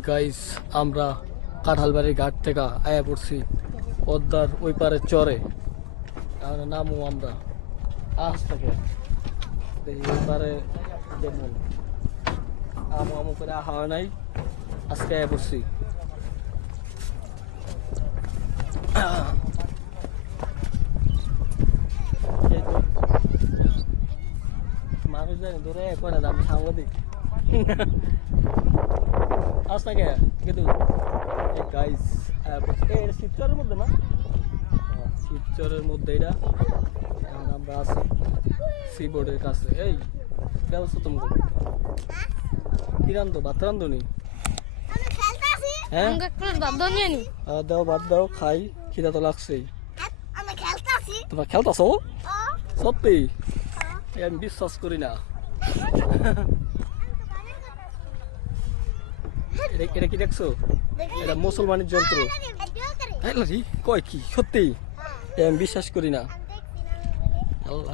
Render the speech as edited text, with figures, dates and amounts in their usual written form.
Guys আমরা কাঁঠালবাড়ির ঘাট থেকে আয়া পড়ছি পদ্মার ওই পারে চরে নামু আমরা আজ থেকে ওই পারে দেখুন আমু আমু করে হাওয়া নাই আজকে আয়া পড়ছি মানুষ জানি ধরে করে আমি সাংবাদিক আজ থেকে কিন্তু গাইস শিবচরের মধ্যে না শিবচরের মধ্যে এটা এখন আমরা আছি সিবোর্ডের কাছে এই ব্যবস্থা তুমি কি রান্ধো ভাত রান্ধনি হ্যাঁ দাও ভাত দাও খাই খিদা তো লাগছেই তোমরা খেলতাছো সত্যি আমি বিশ্বাস করি না এটা কি দেখছো এটা মুসলমানের যন্ত্র কয় কি সত্যি আমি বিশ্বাস করি না আল্লাহ।